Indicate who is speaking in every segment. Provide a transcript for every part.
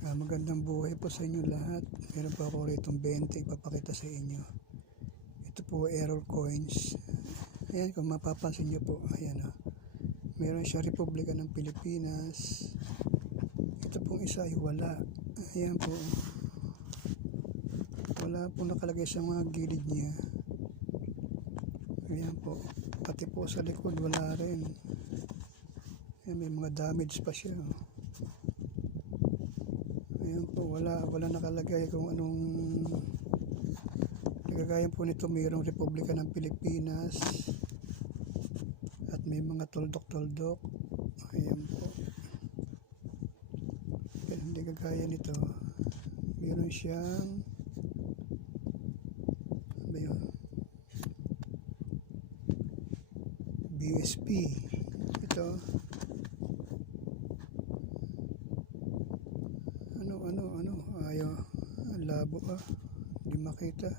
Speaker 1: Ah, magandang buhay po sa inyo lahat. Meron po ako rito 20 ipapakita sa inyo. Ito po error coins. Ayan kung mapapansin nyo po. Ayan o. Meron siya Republika ng Pilipinas. Ito pong isa ay wala. Ayan po. Wala po nakalagay sa mga gilid niya. Ayan po. Pati po sa likod wala rin. Ayan, may mga damage pa siya. oh. Wala, wala nakalagay kung anong nagagaya po nito mayroong Republika ng Pilipinas at may mga tuldok-tuldok. Ayan po. Pero hindi kagaya nito. Meron siyang ano? BSP. Ito. Ano, ano, ano? Ayaw. Ah. Hindi makita.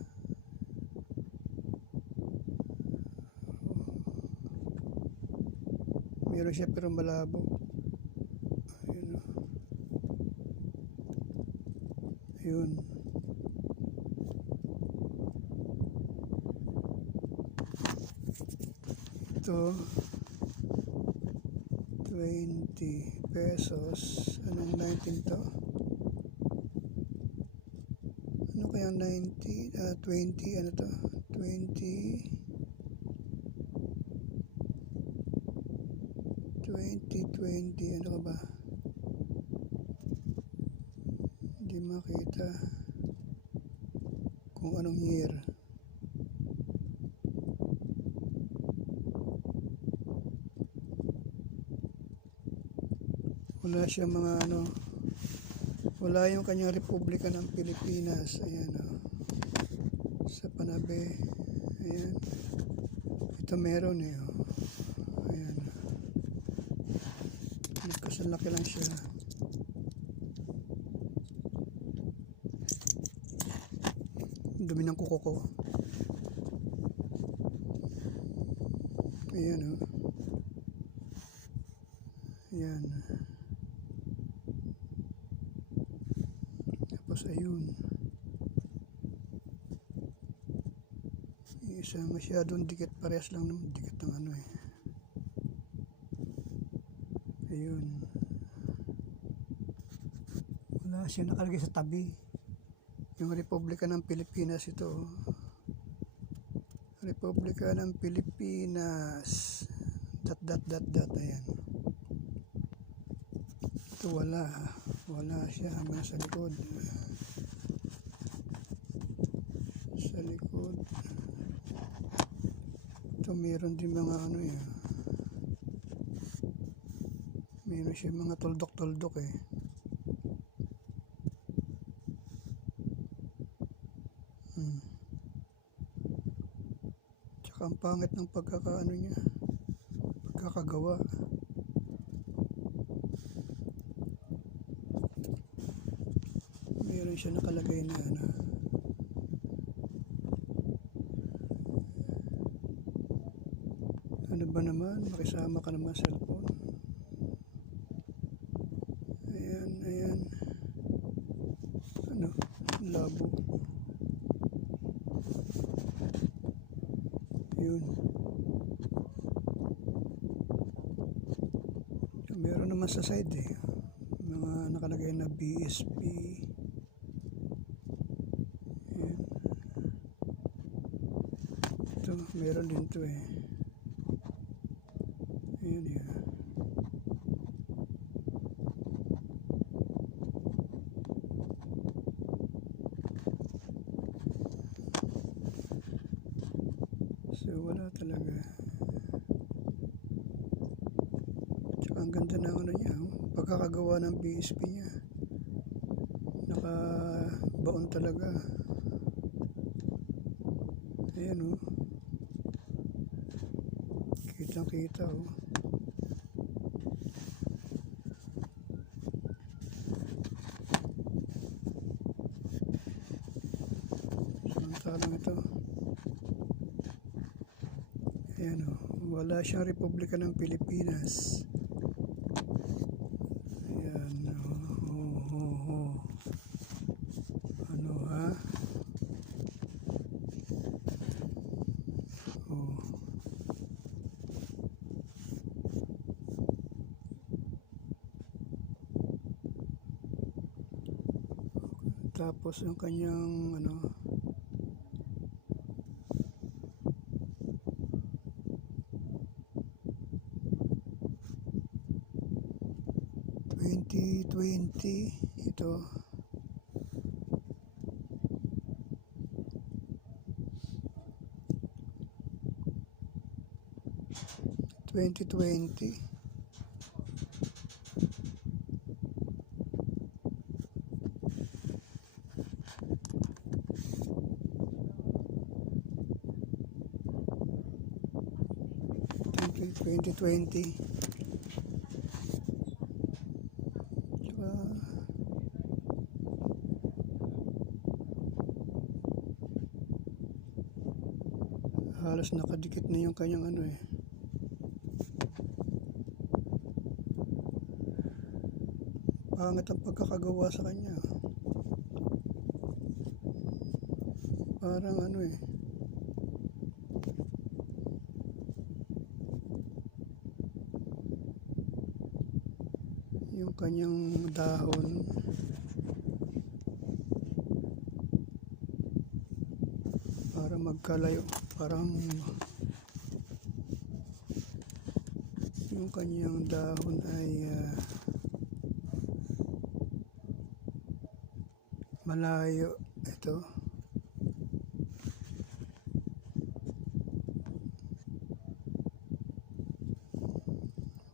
Speaker 1: Meron siya pero malabo. Ayun oh. Ayun. Ito. 20 pesos. Anong 19 to? Ano kaya 90? Ah, 20, ano to? 20. 2020, ano ka ba? Hindi makita kung anong year. Wala siya mga ano, wala yung kanyang Republika ng Pilipinas. Ayan o. Sa panabi. Ayan. Ito meron eh. Oh. Ayan. Nagkasalaki lang siya. Dumi ng kuko ko. Ayan o. Ayan. Tapos ayun. Yung Isa masyadong dikit parehas lang naman dikit ng ano eh. Ayun. Wala siya nakalagay sa tabi. Yung Republika ng Pilipinas ito. Republika ng Pilipinas. Dot dot dot dot. Ayan. Ito wala. Wala siya hanggang sa likod. Ito meron din mga ano eh. Meron siya mga tuldok-tuldok eh. Hmm. Tsaka ang pangit ng pagkakaano niya. Pagkakagawa. Meron siya nakalagay na ano. Ano Makisama ka naman sa cellphone. Ayan, ayan. Ano? Labo. Yun. Meron naman sa side eh. Mga nakalagay na BSP. Ayan. Ito, meron din to eh. Ayan eh. So wala talaga. Tsaka ang ganda ng ano niya, oh, pagkakagawa ng BSP niya. Nakabaon talaga. Ayan oh. Kitang kita oh. salang ito. Ayan o wala siyang republika ng Pilipinas. Ayan o oh, oh, oh. ano ha? Oh. Tapos yung kanyang ano twenty twenty ito. twenty twenty. Twenty twenty halos nakadikit na yung kanyang ano eh. Pangit ang pagkakagawa sa kanya. Parang ano eh. Yung kanyang dahon para magkalayo. Parang yung kanyang dahon ay ah, malayo. Ito.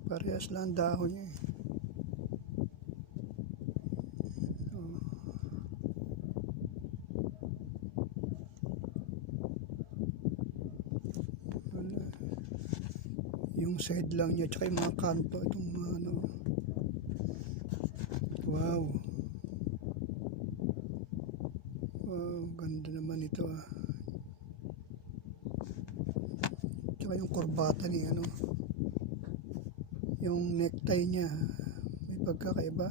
Speaker 1: Parehas lang ang dahon niya eh. Yung side lang niya, tsaka yung mga kanto, itong mga ano. Wow. Wow, ganda naman ito ah. Tsaka yung korbata ni ano. Yung necktie niya, may pagkakaiba.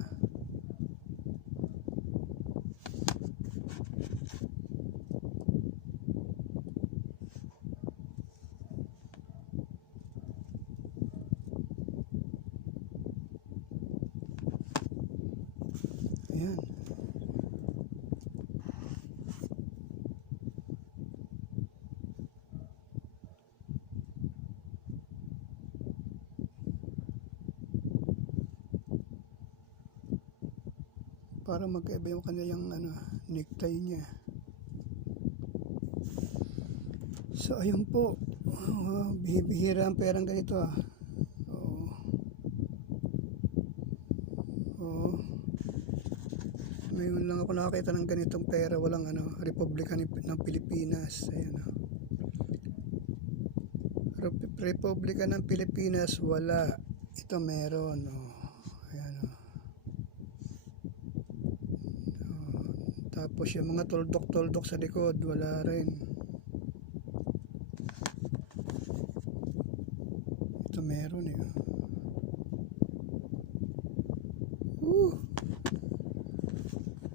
Speaker 1: Para magkaiba yung kanyang ano, necktie niya. So ayun po, uh, bihira ang perang ganito ah. Oo. Oo. Ngayon lang ako nakakita ng ganitong pera, walang ano, Republika ng Pilipinas. Ayan oh. Rep- Republika ng Pilipinas, wala. Ito meron. Oh. Ayan oh. Oh, Tapos yung mga tuldok-tuldok sa likod, wala rin. Ito meron eh. Uh.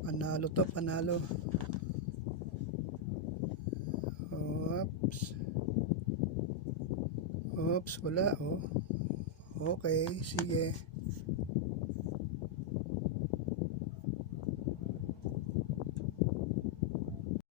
Speaker 1: Panalo to, panalo. Oops. Oops, wala oh. Okay, sige.